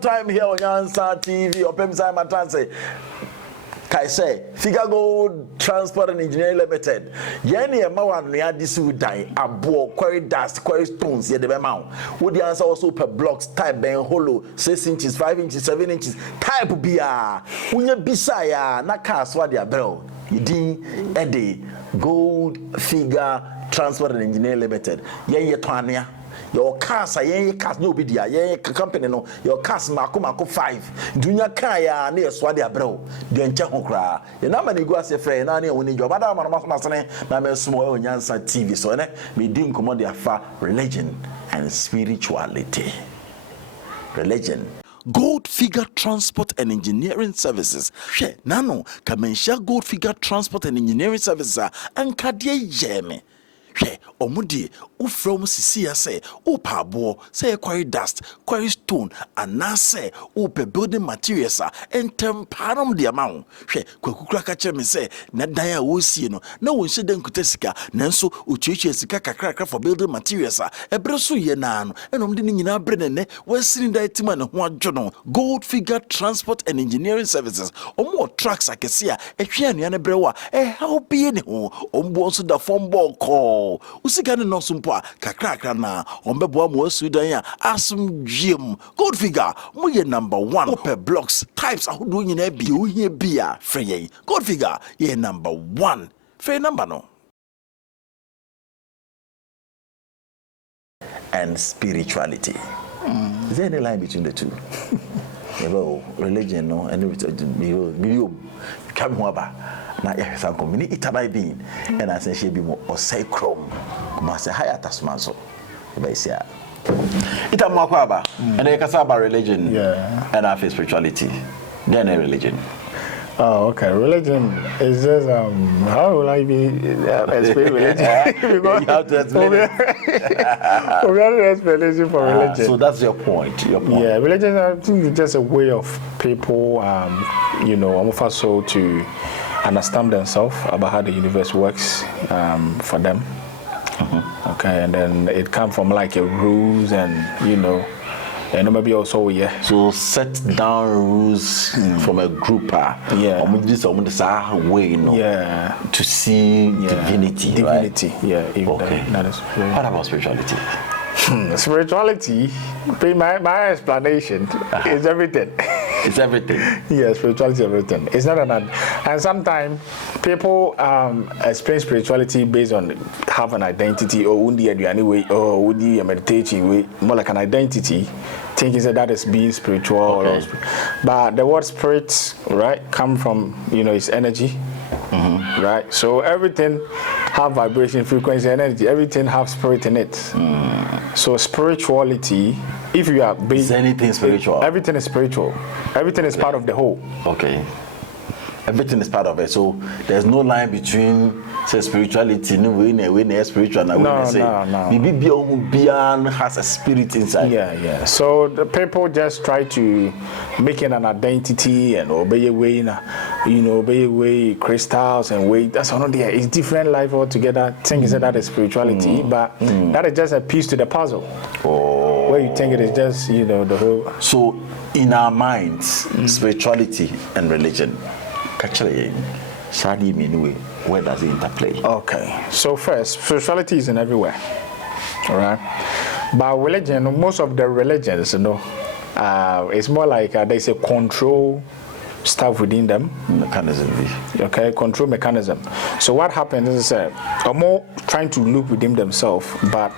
Time here on Yansa TV or Pemsa Matanse. Kai say, Figure Gold Transport and Engineering Limited. Yenny a mawan near this would die, a boar, quarry dust, quarry stones, yet the amount. Would the answer also per blocks, type ben hollow, 6 inches, 5 inches, 7 inches, type beer. When you besire, Naka Swadia Bell, Yidin Eddie, Gold Figure Transport and Engineering Limited. Yen Twania. Your cars are yen cars no bidia yen company no your cars mako 5 dunya kaya na yeso ade abrɛw de nche ho kra ye na ma ne gu ase frɛ na ne woni jo bada ma no masene na me sumo e onyansa TV so ne me di nkomo de afa religion and spirituality. Religion, Gold Figure Transport and Engineering Services. She nano kamensha Gold Figure Transport and Engineering Services ankade yeme. She omudi ufrom sisi say upa bo say quarry dust, quarry stone, and na say upe building materials and temparam the amount. She kwakukura kache me say na daya wo sie no na won hye den kutesika nanso uchichi sika kakra for building materials ebre so ye na no enom de nyina bre ne wasini da etima ne ho adwo no. Gold Figure Transport and Engineering Services omo trucks akese a ehwe anua ne bre wa help ye ne ho ombo so da form ball call usika ne no so mpo a kakra na ombebo mo asudan a asum dwiem. Gold Figure mo ye number 1 per blocks types ahodo nyina bi o hia bia frey. Gold Figure ye number 1 frey number no. And spirituality. Is there any line between the two? Religion no and you come over na ya hwesa nkom ni itabai bin and I say she be more or sacrum kuma say higher tasmanso by say itamu akwaba and they kasa about religion and our spirituality then a religion. Oh, okay. Religion is just how will I be explain religion? You have to explain it. We have an explanation for religion. So that's your point. Yeah, religion I think is just a way of people almost so to understand themselves about how the universe works for them. Okay, and then it comes from like a rules and and maybe also so set down rules from a group way to see divinity, right? Okay. That is what about spirituality? Spirituality, my explanation is everything. It's everything. Yeah, spirituality is everything. It's not and sometimes people explain spirituality based on have an identity or anyway or would a meditation way, more like an identity, thinking that is being spiritual. Okay. But the word spirit, right, come from its energy. Right, so everything have vibration, frequency, energy. Everything have spirit in it. So spirituality, if you are is anything spiritual? Everything is spiritual. Everything is part of the whole. Okay. Everything is part of it. So there's no line between say spirituality, no spiritual. No. Has a spirit inside. Yeah. So the people just try to make it an identity and obey a way, obey a way, crystals and way. That's another. It's different life altogether. Think is that is spirituality, but that is just a piece to the puzzle. Where you think it is just the whole. So in our minds, spirituality and religion. Where does it interplay? Okay, so first, spirituality is in everywhere, all right? But religion, most of the religions, it's more like they say control stuff within them. Mechanism. Okay, control mechanism. So what happens is more trying to look within themselves, but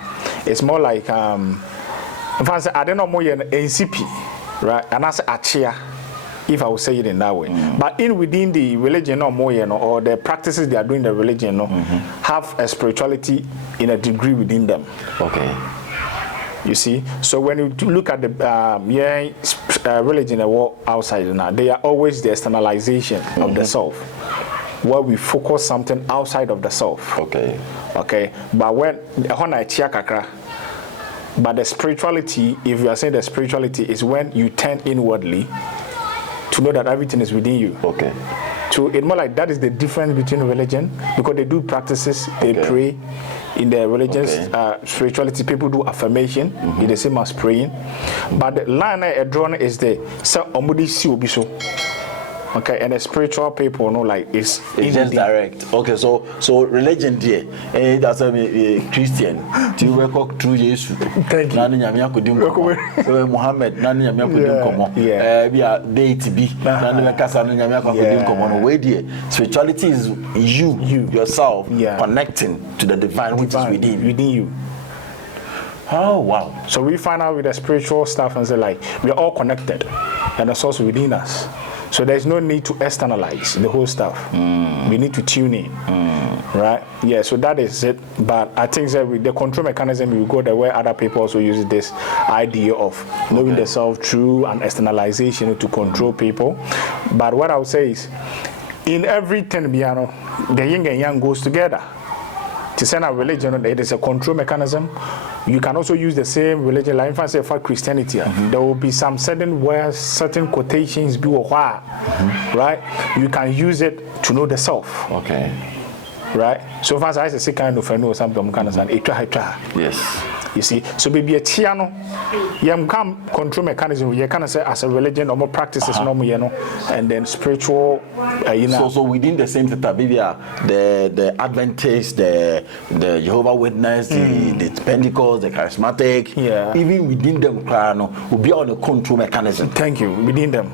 it's more like, if I say, I don't know more than NCP, right? And I say, Achia. If I would say it in that way. But within the religion or the practices they are doing the religion have a spirituality in a degree within them. Okay. You see? So when you look at the religion outside now, they are always the externalization of the self. Where we focus something outside of the self. Okay. But when but the spirituality, if you are saying the spirituality is when you turn inwardly to know that everything is within you. Okay. So it's more like that is the difference between religion, because they do practices, they pray. In the religious spirituality, people do affirmation. It's the same as praying. But the line I drawn is the okay, and the spiritual people, like it's just direct. Okay, so religion there, that's a Christian. Do you record through Jesus? Thank you. So Muhammad, spirituality is you yourself connecting to the divine which is within you. Oh wow! So we find out with the spiritual stuff and say like we are all connected, and the source within us. So there's no need to externalize the whole stuff. We need to tune in, right? Yeah, so that is it. But I think that with the control mechanism, we go there where other people also use this idea of knowing the self through and externalization to control people. But what I would say is, in everything, the yin and yang goes together. To send a religion, it is a control mechanism. You can also use the same religion, like if I say for Christianity, there will be some certain words, certain quotations, right? You can use it to know the self. Okay. Right? So if I say kind of know something, kind of yes. You see, so maybe a tiano, come control mechanism. You can say as a religion, or more practices, and then spiritual. So within the same setup, maybe the Adventist, the Jehovah Witness, the Pentecost, the Charismatic, even within them, will be on a control mechanism. Thank you. Within them,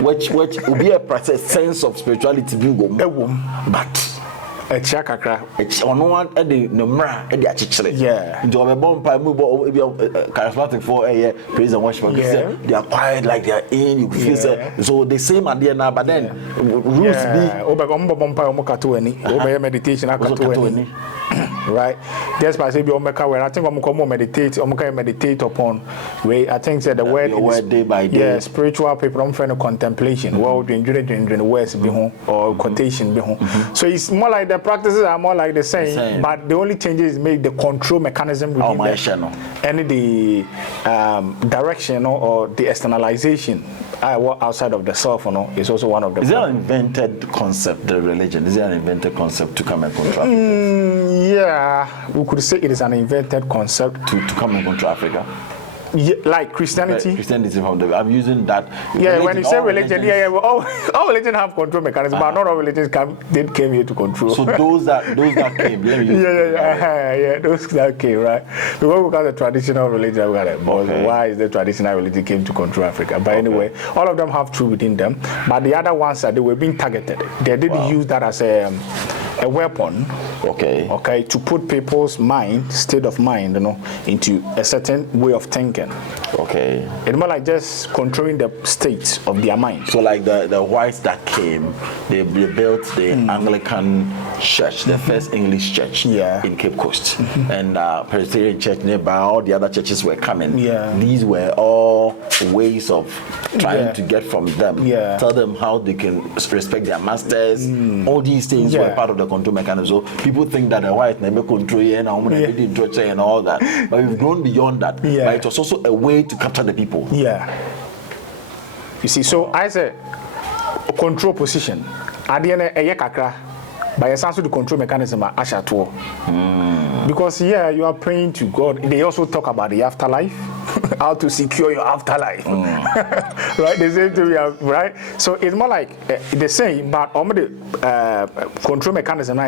which will be a sense of spirituality, but. One at the number at the achichere. Yeah. Into a bomb pie move charismatic for a praise and worship. They are quiet like they are in, you feel so the same idea now, but then rules be meditation. Right? That's why I say I think I'm meditate upon way. I think that the word day by day. Yeah, spiritual people I'm trying to contemplation. Well during the words or quotation So it's more like the practices are more like the same. But the only changes is make the control mechanism within and the direction or the externalization outside of the self is also one of the. Is there an invented concept, the religion? Is there an invented concept to come and control Africa? Yeah, we could say it is an invented concept to come and control Africa. Yeah, like Christianity. Christianity I'm using that. Yeah, when you say religion, all religions have control mechanisms, but not all religions came here to control. So those that came, those that came, right? Because we got the traditional religion, we got it. But why is the traditional religion came to control Africa? But anyway, all of them have truth within them. But the other ones they were being targeted. They didn't use that as a weapon. Okay, to put people's state of mind, into a certain way of thinking. Okay. It's more like just controlling the state of their mind. So like the whites that came, they built the Anglican church, the first English church in Cape Coast. And Presbyterian church nearby, all the other churches were coming. These were all ways of trying to get from them. Tell them how they can respect their masters. All these things were part of the control mechanism. So people think that the white never control and all that. But we've gone beyond that. But it was also a way to capture the people. You see, so as a control position, at the end by a sense of the control mechanism because you are praying to God. They also talk about the afterlife, how to secure your afterlife. Right? They say to you, right? So it's more like the same, but the control mechanism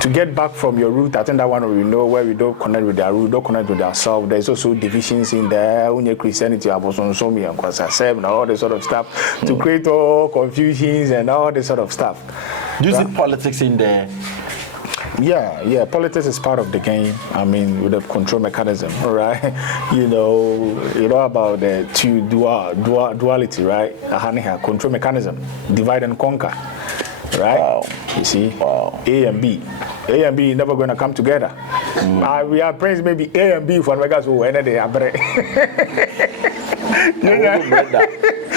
to get back from your root. I think that one we know where we don't connect with their root, don't connect with ourselves. There's also divisions in there. When Christianity, all this sort of stuff to create all confusions and all this sort of stuff. Do you see politics in there? Yeah, politics is part of the game. I mean, with the control mechanism, right? You know about the two duality, right? Control mechanism, divide and conquer, right? Wow. You see, A and B never going to come together. We are praying maybe A and B for Vegas who ended the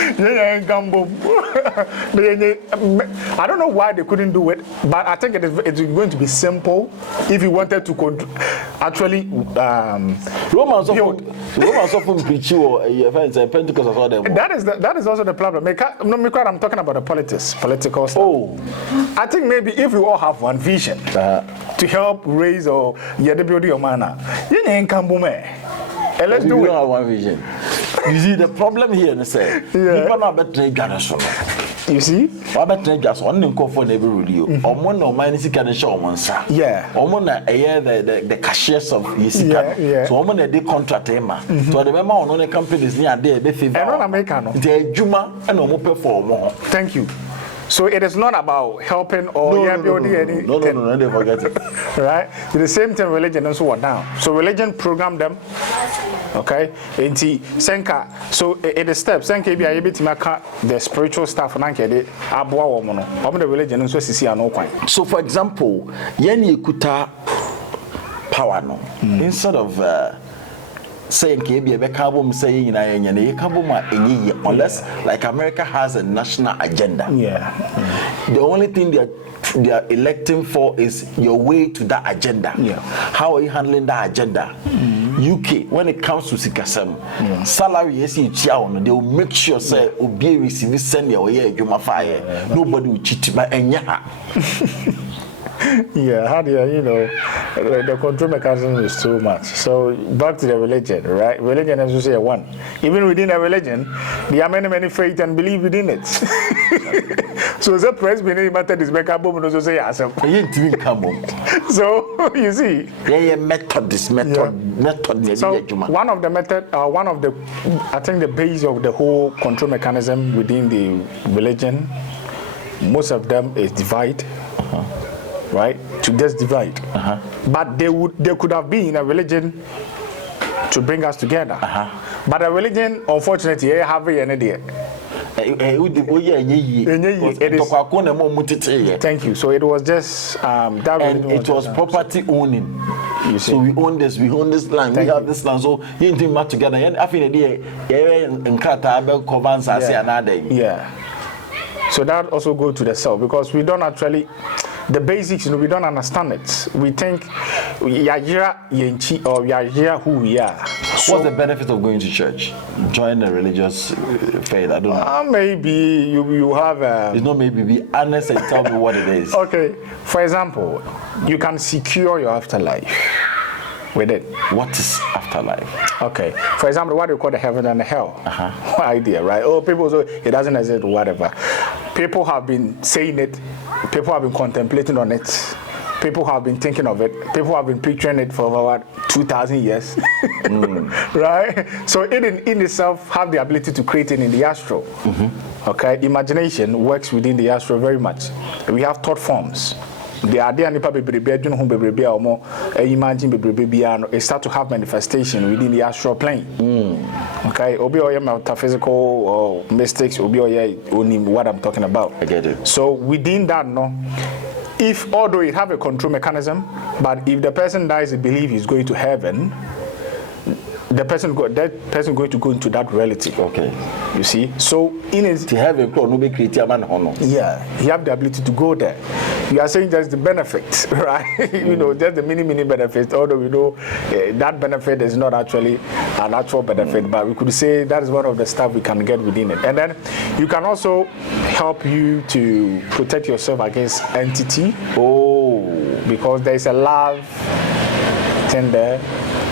I don't know why they couldn't do it, but I think it's going to be simple if you wanted to actually. Romans often preach you Pentecost or them. That is also the problem. I'm talking about the political stuff. Oh, I think maybe if we all have one vision to help raise or build your mana, and let's do it. Have one vision. You see the problem here is people are better than you see? What better just one for every radio. Or one or minus can show one sir. Yeah. Or one the cashiers of Yisika. So woman a day contract ema. So the member on the companies near there be favor. And on American. The Juma and no more. Thank you. So it is not about helping or building anything. No, they forget it. Right? The same thing religion also were down. So religion program them. Okay? Senka. So it is steps. Senka be able to make the spiritual stuff and the religion also see no point. So for example, yeni kuta power no. Instead of saying unless like America has a national agenda. Yeah. The only thing they are electing for is your way to that agenda. Yeah. How are you handling that agenda? UK, when it comes to Sikasem, salary is they will make sure say Obi receive send your fire. Nobody will cheat by Yeah, how do you know, the control mechanism is too much. So back to the religion, right? Religion is also one. Even within a religion, there are many faith and believe within it. So the presbyterian method is make up and also say yourself. So you see, method. So one of the I think the base of the whole control mechanism within the religion, most of them is divide. Right, to just divide, but they could have been a religion to bring us together. But a religion, unfortunately, have any idea. Thank you. So it was just that, and it was property owning. You see? So we own this land, we have this land. So you think much together. And I think yeah. So that also goes to the self because we don't actually. The basics, we don't understand it. We think we are here or we are here who we are. What's the benefit of going to church? Join a religious faith? I don't know. Maybe you have. It's not maybe. Be honest and tell me what it is. Okay. For example, you can secure your afterlife with it. What is afterlife? Okay. For example, what do you call the heaven and the hell? Idea, right? Oh, people say it doesn't exist, whatever. People have been saying it. People have been contemplating on it. People have been thinking of it. People have been picturing it for about 2,000 years. Right? So it in itself have the ability to create it in the astral. Okay? Imagination works within the astral very much. We have thought forms. The idea nipa bebrebe adwene ho bebrebe a omo imagine bebrebe no it start to have manifestation within the astral plane. Okay, obi oye metaphysical or mystics, obi oye onim what I'm talking about. I get it. So within that, no, if although it have a control mechanism, but if the person dies, he believe he's going to heaven, that person going to go into that reality. Okay. You see? So in his to have a cloud, no be creative man honor. Yeah, he have the ability to go there. You are saying just the benefit, right? You know, just the mini benefit. Although we know that benefit is not actually an actual benefit, but we could say that is one of the stuff we can get within it. And then you can also help you to protect yourself against entity. Oh, because there is a love thing there.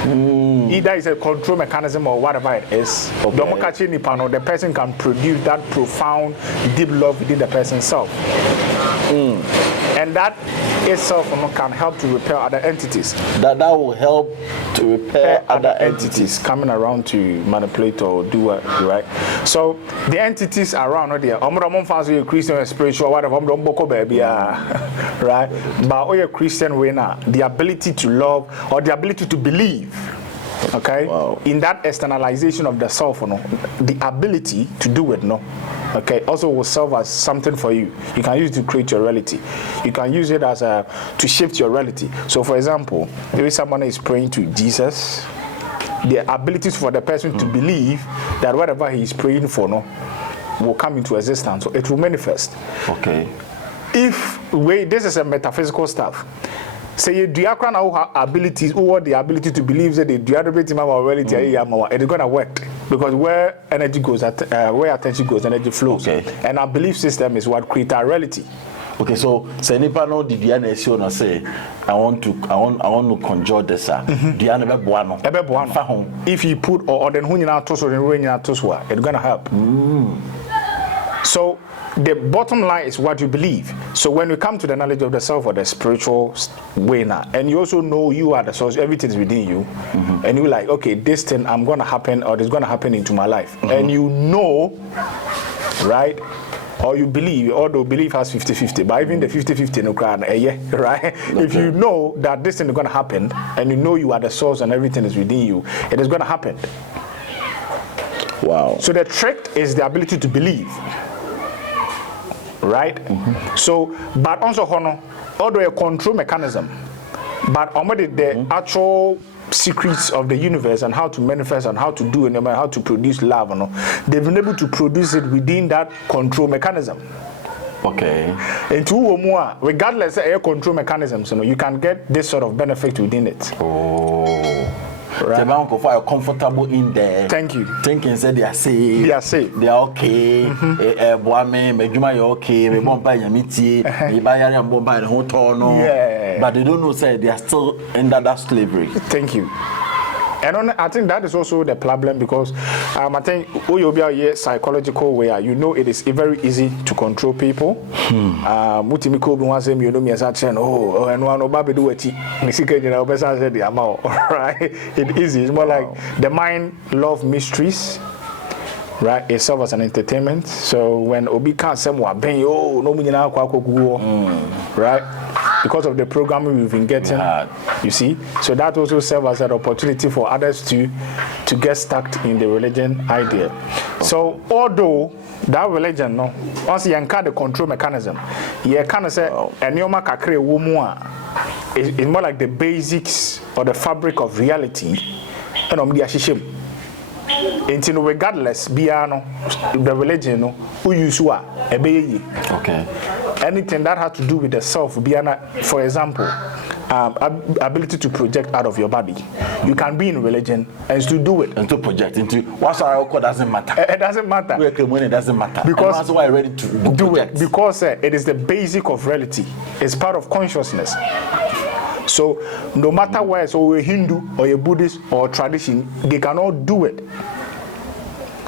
Either it's a control mechanism or whatever it is. The person can produce that profound, deep love within the person's self. And that itself can help to repel other entities. That will help to repair other entities coming around to manipulate or do it, right? So the entities around there, you're Christian or spiritual, whatever, right? But all your Christian way now, the ability to love or the ability to believe. Okay, wow. In that externalization of the self, the ability to do it, okay, also will serve as something for you. You can use it to create your reality. You can use it as to shift your reality. So, for example, if someone is praying to Jesus, the ability for the person to believe that whatever he is praying for, will come into existence, so it will manifest. Okay. This is a metaphysical stuff. Say you do have abilities or the ability to believe that the reality reality it is gonna work because where energy goes, where attention goes, energy flows. Okay. And our belief system is what creates our reality. Okay, so say nipa no di via na say I want to conjure this dia na be boa no fa ho if you put or then hu nyina to so then we nyina to so it's going to help. So the bottom line is what you believe. So when we come to the knowledge of the self or the spiritual way now, and you also know you are the source, everything is within you, and you're like, okay, this thing I'm going to happen or it's going to happen into my life, and you know, right? Or you believe, although belief has 50-50, but even the 50-50 no crowd, right? Okay. If you know that this thing is going to happen, and you know you are the source and everything is within you, it is going to happen. Wow. So the trick is the ability to believe, right? So, but also, although a control mechanism, but already the actual secrets of the universe and how to manifest and how to do it, how to produce love, they've been able to produce it within that control mechanism. Okay. And to regardless of air control mechanisms, you can get this sort of benefit within it. Oh. Right. The bank are comfortable in there. Thank you. Thinking said they are safe. They are safe. They are okay. Boame, Mejuma you okay. Me bomba yamiti. Me bayari and bomba the whole tono. Yeah. But they don't know say they are still under that slavery. Thank you. And I think that is also the problem because I think you'll be a psychological way. You know it is very easy to control people. Mutimiko wants him, you know me as I said, oh, and one of Baby do it. Mexican, you know, best I said the amount, right? It's easy. It's more like the mind love mysteries. Right, it serves as an entertainment. So when Obi can't say more, no right? Because of the programming we've been getting, you see. So that also serves as an opportunity for others to get stuck in the religion idea. So although that religion, once you encounter the control mechanism, you kind of say, it's more like the basics or the fabric of reality, and regardless, the religion, who you are, okay. Anything that has to do with the self, for example, ability to project out of your body. You can be in religion and still do it. And to project into what's our code doesn't matter. It doesn't matter. It doesn't matter. Because that's why I'm ready to do it. Because it is the basic of reality. It's part of consciousness. So no matter where, so a Hindu or a Buddhist or tradition, they cannot do it.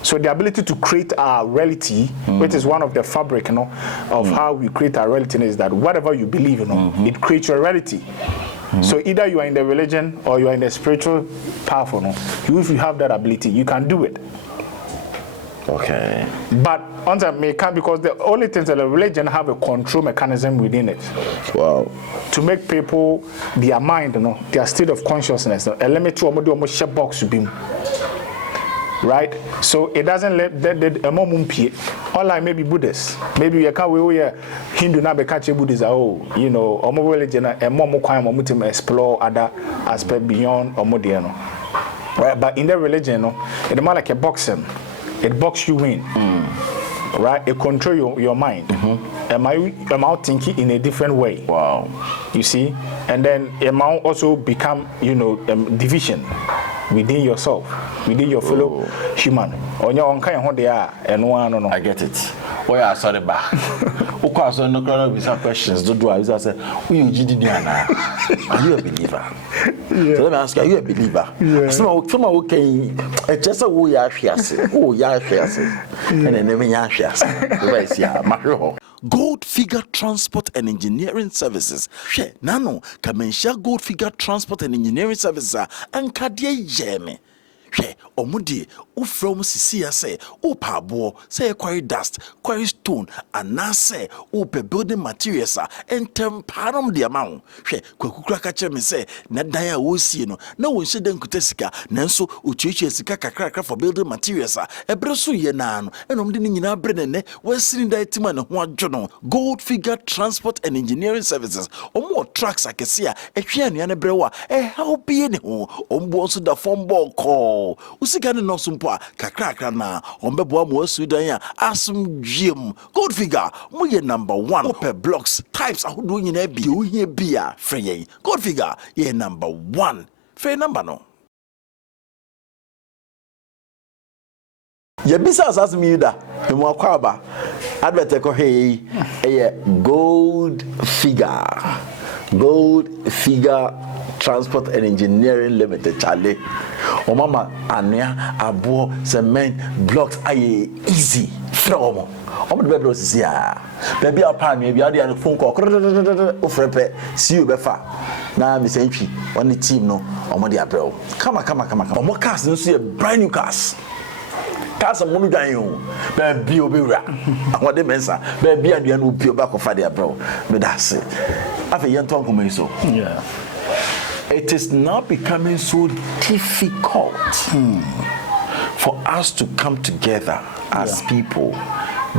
So the ability to create our reality, which is one of the fabric, of how we create our reality, is that whatever you believe, it creates your reality. So either you are in the religion or you are in the spiritual path, if you have that ability, you can do it. Okay. But under because the only things that the religion have a control mechanism within it. Wow. To make people their mind, their state of consciousness, a limit to almost share box beam. Right? So it doesn't let a moment like maybe Buddhists. Maybe you can't Hindu na be catch Buddhists omo religion a more kwan mo explore other aspect beyond omo right? But in the religion, it's more like a boxing. It box you in. Right? It control your mind. Am I thinking in a different way? Wow. You see? And then it might also become, division within yourself, within your fellow human. On your own kind of they are, and one I get it. Oh yeah, sorry, ba. Of course, no crowd questions. Don't do I say, who you Diana? Are you a believer? Yeah. So let me ask you, are you a believer? Yeah. Some okay. Just a who ya fiase. Oh ya fiase. And then me ya fiase. Where is ya? Mario. Gold Figure Transport and Engineering Services. She nano kamensha Gold Figure Transport and Engineering Services and kadie yeme. She omudi ufrom sisi say upa abo say quarry dust, quarry stone, and na say upe building materials and temparam the amount. She kwekukura kache me say na daya wo sie no na wonhye den kutesika nanso uchichi sika kakra for building materials ebre so ye na no enom de nyina bre ne wasiri da etima ne ho adwo Gold Figure Transport and Engineering Services omo trucks akese a ehwe anuane bre wa help ye ne ho ombo so da form ball call all. Usigani no sumpo kakra na ombeboa mo Sudan ya asum jim. Gold figure moye number 1 per blocks types ahodo nyina bi ohia bia frey. Gold figure ye number 1. Fair number no. Yebisa asas mi da emu akwaba advert ko hey gold figure transport and engineering limited chale o mama ania abo cement blocks aye easy from o mo be blocks si a baby apa me bia de phone call o frepe si o be fa na me sentwi on team no o mo de abrew kama o mo cars no so ye brand new cars Casa munu ganyo baby obewura awode mensa baby adua no obi oba kofa de bro me da se afa yenton kuma iso yeah. It is now becoming so difficult for us to come together as people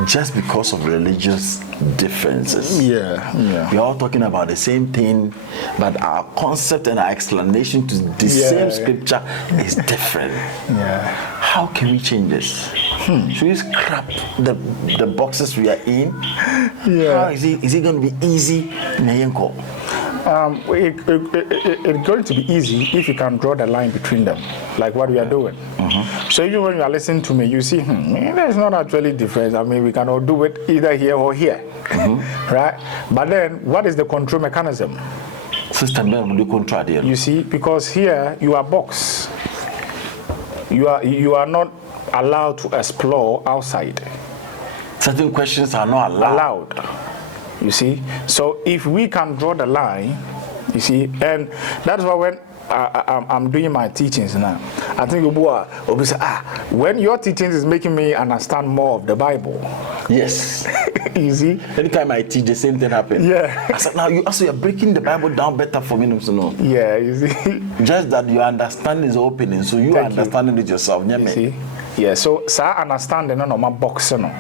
just because of religious differences. We are all talking about the same thing, but our concept and our explanation to the same scripture is different. How can we change this? Should we scrap the boxes we are in? How is it going to be easy? It's going to be easy if you can draw the line between them, like what we are doing. So even when you are listening to me, you see, there's not actually difference. I mean, we cannot do it either here or here, right? But then, what is the control mechanism? System do control there. You see, because here you are boxed. You are not allowed to explore outside. Certain questions are not allowed. You see, so if we can draw the line, you see, and that's why when I'm doing my teachings now, I think when your teachings is making me understand more of the Bible. Yes. You see, anytime I teach, the same thing happens. Yeah. I said, now you're breaking the Bible down better for me to know. Yeah, you see, just that your understanding is opening, so you are understanding it yourself. You see, yeah. So understanding no my box no.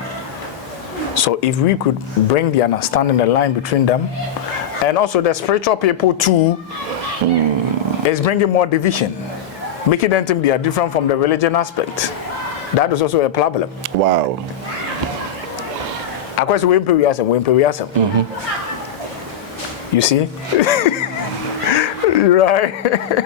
So if we could bring the understanding, the line between them, and also the spiritual people too, is bringing more division, making them think they are different from the religion aspect. That is also a problem. Wow. Of course, we You see? Right.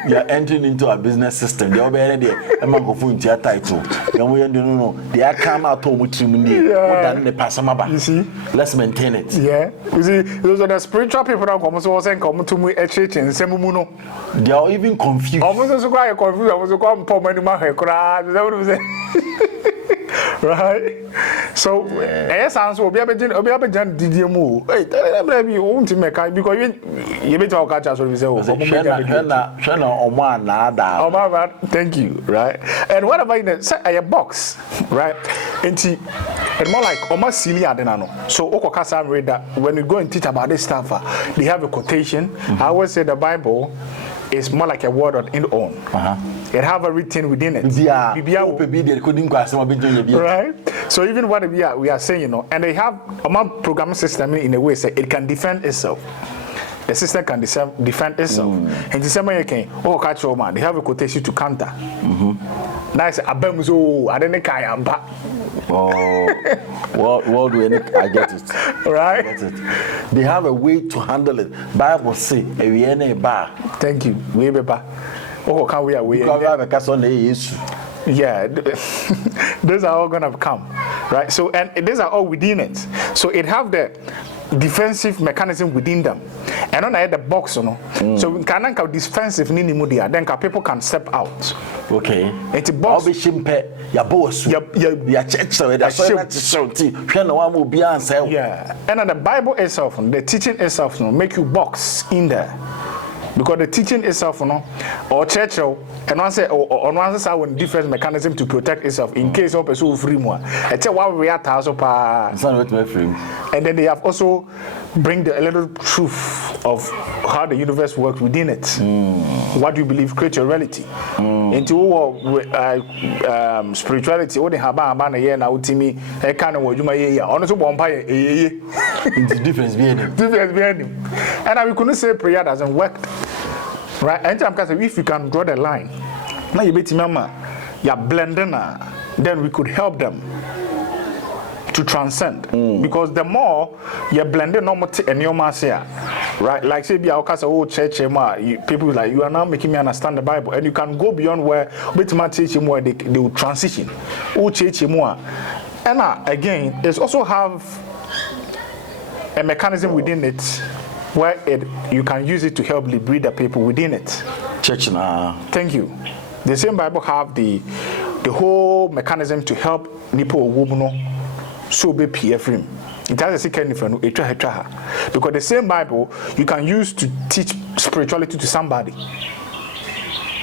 You are entering into a business system. They are very there. I'm going to your title. No. They are come out to the You see? Let's maintain it. Yeah. You see, those are the spiritual people that come to me at church and they are even confused. Almost so quite confused. I was going to right? So, yes, answer will be a DDMO. Because you better catch us with thank you, right? And what about in a box, right? And more like almost silly. So, read that when we go and teach about this stuff, they have a quotation. I always say the Bible is more like a word on its own. It have everything within it. Right? So even what we are saying, and they have a programming system in a way say it can defend itself. The system can defend itself. And the same way catch your man, they have a quotation to counter. Nice abemzo, I didn't care. What do I get it? Right? I get it. They have a way to handle it. Bible say, thank you. We be back. Can we away? Yeah, those are all gonna come, right? So, and these are all within it. So it have the defensive mechanism within them, and on the box, So we can have defensive then people can step out. Okay. It's a box. Yeah, and the Bible itself, the teaching itself, make you box in there. Because the teaching itself, or church, and one say, or one says our different mechanism to protect itself in case of a so free more. It's a one we are and then they have also bring the a little truth of how the universe works within it. What do you believe creates your reality? Into spirituality, what they have a year now to me, a kind of what you may honestly vampire into difference behind him. And we couldn't say prayer doesn't work. Right? And if you can draw the line, now you bet mama, you're blending, then we could help them to transcend. Because the more you're blending normal and your mass here, right? Like say be our church, people like you are now making me understand the Bible, and you can go beyond where with my teaching where they will transition. And again, it's also have a mechanism within it where you can use it to help liberate the people within it. Church now. Thank you. The same Bible have the whole mechanism to help Nipo woman so be PFM. It has a second different because the same Bible you can use to teach spirituality to somebody.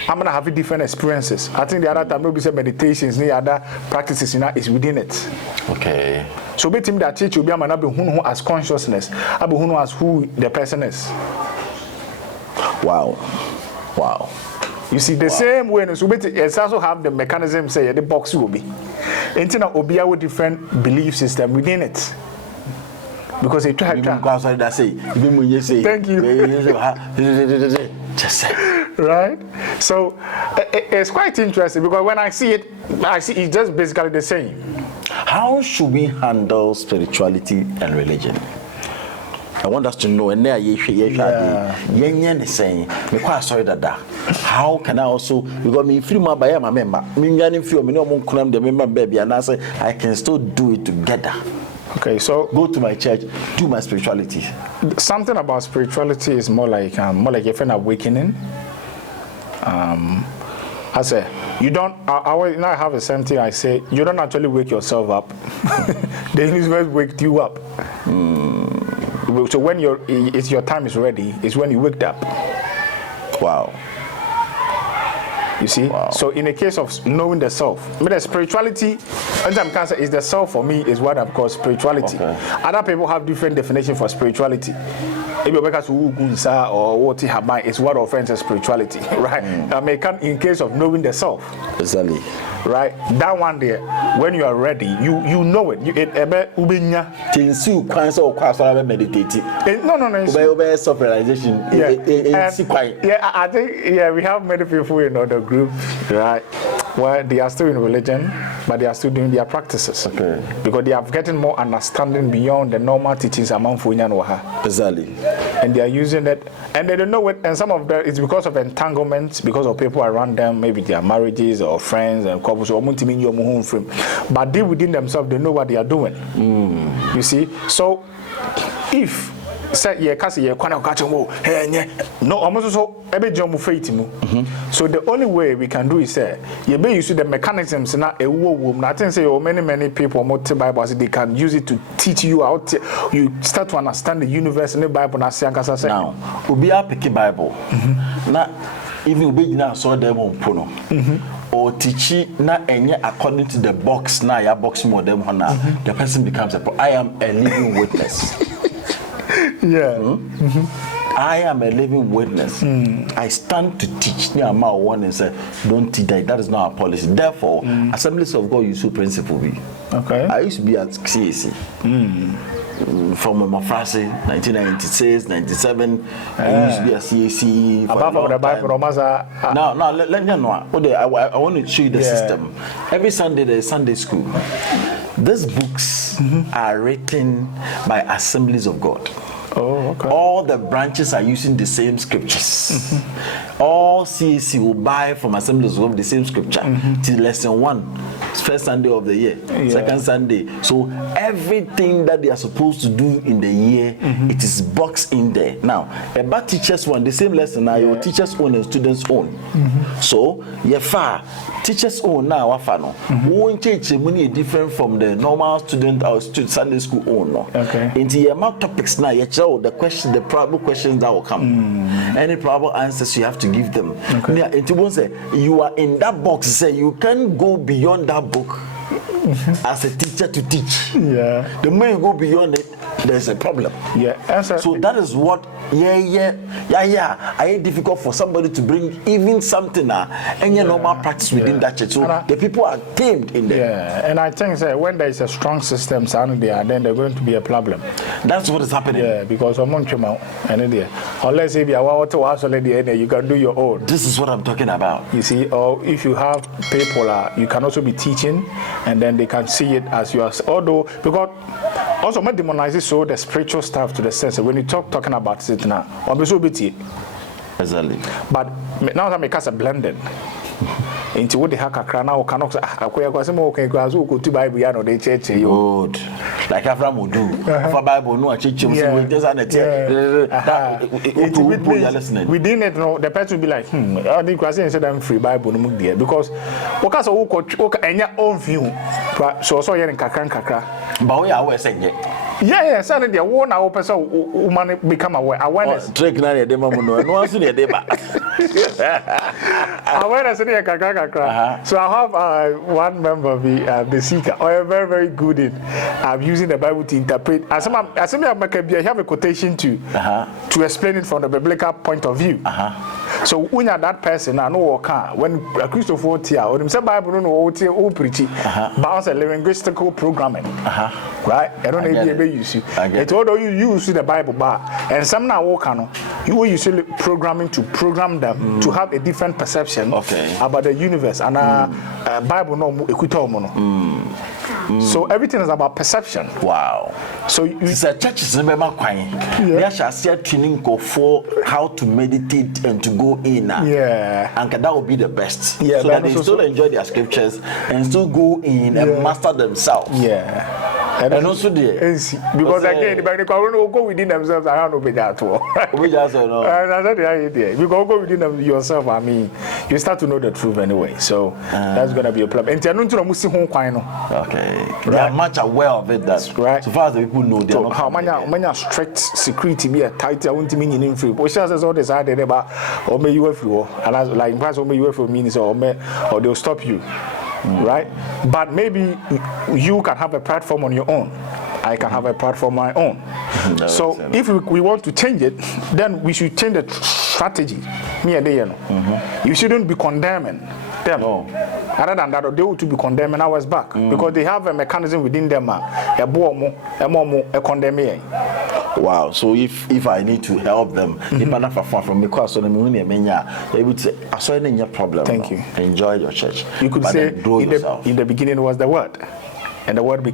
I'm gonna have different experiences. I think the other time maybe say meditations, the other practices is within it. Okay. So be team that teach you be a man who as consciousness, who as who the person is. Wow. You see the same way, so it's also have the mechanism say the box will be. Intina obia with different belief system within it. Because they try to say. Thank you. Just say. Right? So it's quite interesting because when I see it's just basically the same. How should we handle spirituality and religion? I want us to know, and there is saying, how can I also, because me free my buyer, my member, me feel me no more the member baby, and I say I can still do it together. Okay, so go to my church, do my spirituality. Something about spirituality is more like a friend awakening. I say you don't. I now have a same thing. I say you don't actually wake yourself up. The universe wakes you up. So when your time is ready, is when you wake up. Wow. You see? Wow. So in the case of knowing the self, the spirituality, anytime cancer is the self for me is what I've called spirituality. Okay. Other people have different definition for spirituality. Maybe because or what he have mind is what offends spirituality, right? In case of knowing the self. Exactly. Right? That one there, when you are ready, you know it. No. Self-realization. I think we have many people in other group, right? Where they are still in religion, but they are still doing their practices. Okay. Because they are getting more understanding beyond the normal teachings among Funyanwaha. Exactly. And they are using it, and they don't know it. And some of them, it's because of entanglements, because of people around them, maybe their marriages or friends and couples, or but they within themselves, they know what they are doing. You see? So, if say no almost so so the only way we can do is say you may use the mechanisms now I think say many people Bible they can use it to teach you out you start to understand the universe and the Bible now ubia pick Bible na even be now so them on pono or teach na enye according to the box na ya box model the person becomes I am a living witness. Yeah. I am a living witness. I stand to teach. One and say, don't teach that. That is not our policy. Therefore, Assemblies of God use principle B. Okay. I used to be at CAC. From my first 1996, 97. I used to be at CAC. Apart from the Bible, now let me know. I want to show you the system. Every Sunday there is Sunday school. These books are written by Assemblies of God. Oh, okay. All the branches are using the same scriptures. All CAC will buy from Assemblies of God the same scripture till lesson 1, first Sunday of the year, second Sunday. So everything that they are supposed to do in the year, it is boxed in there. Now, about teachers one, the same lesson now, your teachers own and students own. So, teachers own now, won't change money different from the normal student or Sunday school own. No. Okay. Into your topics now, the probable questions that will come. Any probable answers you have to give them. Okay. You are in that box, say you can't go beyond that book as a teacher to teach. Yeah. The more you go beyond it, there's a problem. Yeah. So that is what I ain't difficult for somebody to bring even something any normal practice within that church. So the people are tamed in there. Yeah, and I think when there is a strong system sounding there, then there's going to be a problem. That's what is happening. Yeah, because unless if you are to house already, you can do your own. This is what I'm talking about. You see, or if you have people, you can also be teaching, and then they can see it as you are. Although, because also my demonizes so the spiritual stuff to the sense that when you talking about it now, exactly. But now that makes us a blended. Into what the hacker now cannot to Bible ya no they church you. Good. Like Abraham would do. For Bible no church just within it no the person will be like I think I say them free Bible no there because because enya own view so here in kakra but we are aware say yeah so the one our person woman become awareness trick na dey dema no no so dey deba awareness in kakra. So I have one member of the seeker or very very good in using the Bible to interpret as I have a quotation to explain it from the biblical point of view. So when you're that person, I know when a Christopher Tia or himself Bible no preach about a linguistical programming, right? I don't know if you use it. It's although you use the Bible bar and some now you will use programming to program them to have a different perception about the universe and Bible no So everything is about perception. Wow. So it's a church is remember quite. There shall see training go for how to meditate and to go in. And that will be the best. Yeah, so that they still enjoy their scriptures and still go in and master themselves. Yeah. And also because again, the go within themselves. I don't know that all. We just know. You go within yourself. I mean, you start to know the truth anyway. So that's gonna be a problem. Okay. They are much aware of it. That's right. So far as the people know, they are not. How many strict security be a tight? I want to mean in free. But she says all this idea about or may you free and as like perhaps or may you free means or they'll stop you. Right? But maybe you can have a platform on your own. I can have a platform on my own. So if we want to change it, then we should change the strategy. You shouldn't be condemning them. No. Other than that, they ought to be condemning ours back because they have a mechanism within them. A condemning. Wow. So if I need to help them, if I'm not far from me, because they would say, "I saw any problem." Thank you. Enjoy your church. You could say in the beginning was the word, and the word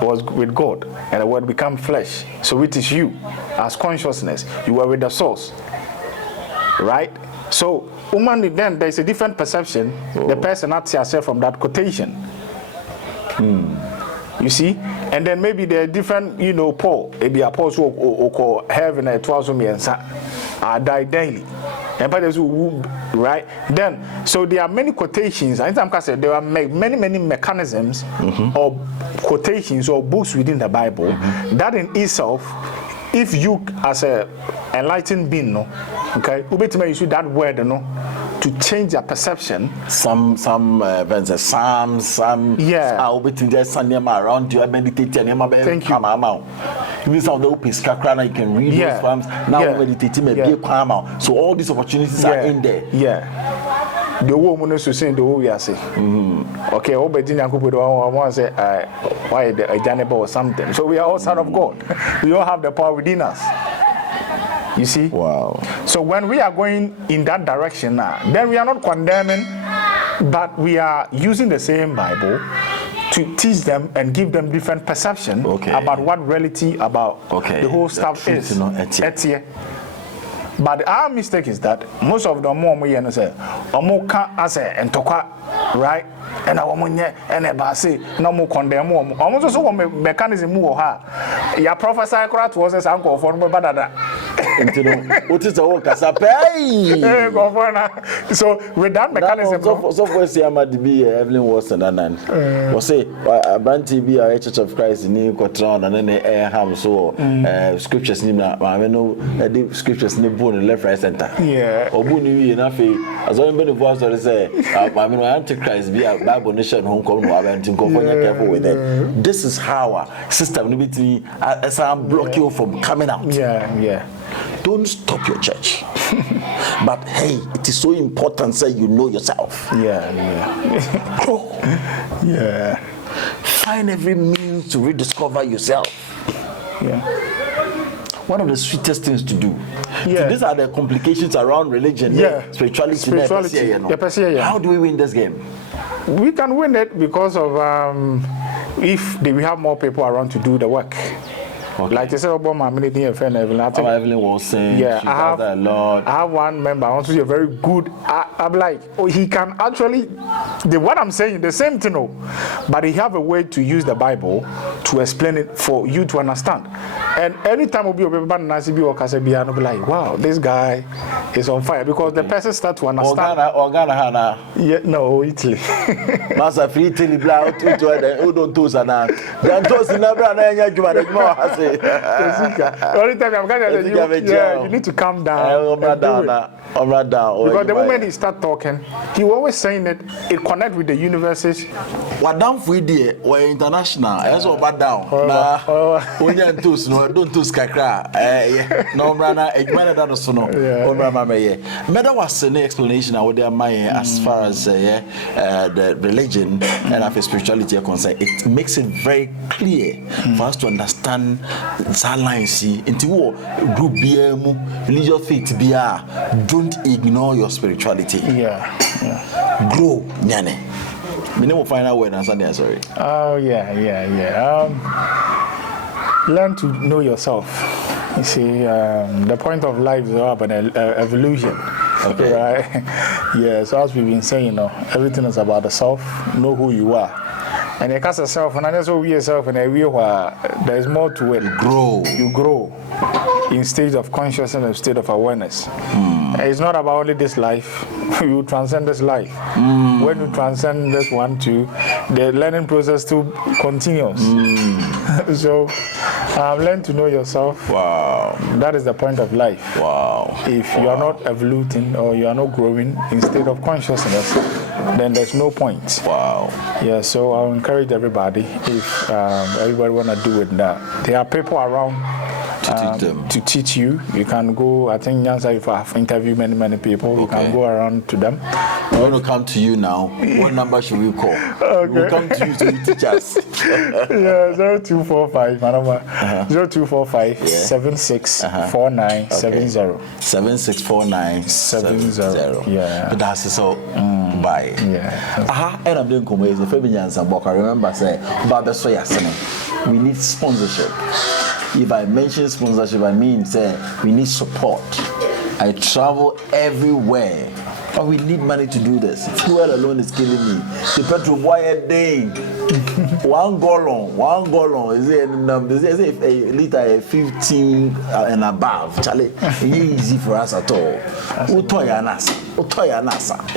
was with God, and the word became flesh. So it is you, as consciousness. You were with the source, right? So, then there is a different perception. The person not see herself from that quotation. You see, and then maybe there are different, Paul, maybe apostle or heaven and twice I die daily. And right then, so there are many quotations. I think there are many mechanisms or quotations or books within the Bible that in itself, if you as a enlightened being, okay, you use that word, to change their perception. Some events, Psalms, some just around you, meditate Thank you. Even some of the open scrapper, you can read those Psalms. Now meditating maybe come out. So all these opportunities are in there. Yeah. The woman is saying the way we are saying. Okay, I want to say why a janitor or something. So we are all son of God. We all have the power within us. You see? Wow. So when we are going in that direction now, then we are not condemning, but we are using the same Bible to teach them and give them different perception about what reality about the whole stuff is. But our mistake is that most of the more we say, and talk right, and I want and about say no more condemn almost also mechanism more ha. Ya prophesy to us as uncle for me badada. What is the work as a so with that mechanism, so for say I'm at be Evelyn Watson and was say a brand TV a Church of Christ in New Cotron and then have so scriptures in I know the scriptures in the left right center. Yeah. Obuni enough as all the voice or say I mean Antichrist be a Bible nation home come and to go careful with it. This is how our system as I'm block you from coming out. Yeah. don't stop your church. But hey, it is so important that you know yourself. Grow. Yeah. Find every means to rediscover yourself. One of the sweetest things to do. So these are the complications around religion, spirituality. How do we win this game? We can win it because of if we have more people around to do the work. Like you said about my military friend Evelyn. I think Evelyn was saying I have one member also a very good. I'm like, he can actually what I'm saying the same thing, but he have a way to use the Bible to explain it for you to understand. And anytime we be like, wow, this guy is on fire because the person start to understand. Ghana. Yeah, no, Italy. Master free Italy black to don't toast and then toast never the only time I'm going you need to calm down. Because the moment he start talking, he always saying that it connect with the universes. What down for idea or international? That's all bad down. When you toast, no, don't toast kakra. No, brother, a man that was no. Meda was an explanation of their mind as far as the religion and of spirituality are concerned. It makes it very clear for us to understand lines into group religious faith don't ignore your spirituality. Grow, nyane. Me no final word answer there, sorry. Oh learn to know yourself. You see, the point of life is all about evolution. Okay. Right? So as we've been saying, everything is about the self. Know who you are. And you cast yourself, and I just know yourself in a way where there's more to it. You grow in state of consciousness and state of awareness. It's not about only this life. You transcend this life. When you transcend this one too, the learning process too continues. So learn to know yourself. Wow. That is the point of life. Wow. If you are not evoluting or you are not growing in state of consciousness, then there's no point. Wow. So I'll encourage everybody, if everybody want to do it, that there are people around to teach you. You can go, I think Nyansa, if I have interviewed many people, you can go around to them. We want to come to you now. What number should we call? We'll come to you to teach us. 0245, my number. 0245 764970. 764970. But that's so. Bye. And I'm doing comedy. If I remember, say, Baba Soya, we need sponsorship. If I mention sponsorship, I mean say we need support. I travel everywhere, but we need money to do this. Fuel alone is killing me. The petrol boy a day, one gallon is a liter 15 and above. Charlie, it's easy for us at all. Utoya nasa.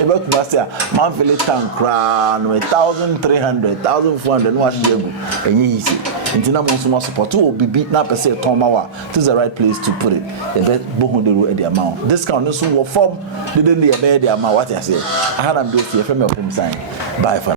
Ebe kubasa man feel tank crown 1,300, 1,400 no ashegu. Easy. Intina monso support will be beat na per se tomawa. This is the right place to put it. Ebe bohundero at the amount. Discount no so form didn't the amount what I say. I had am do see FM sign. Bye for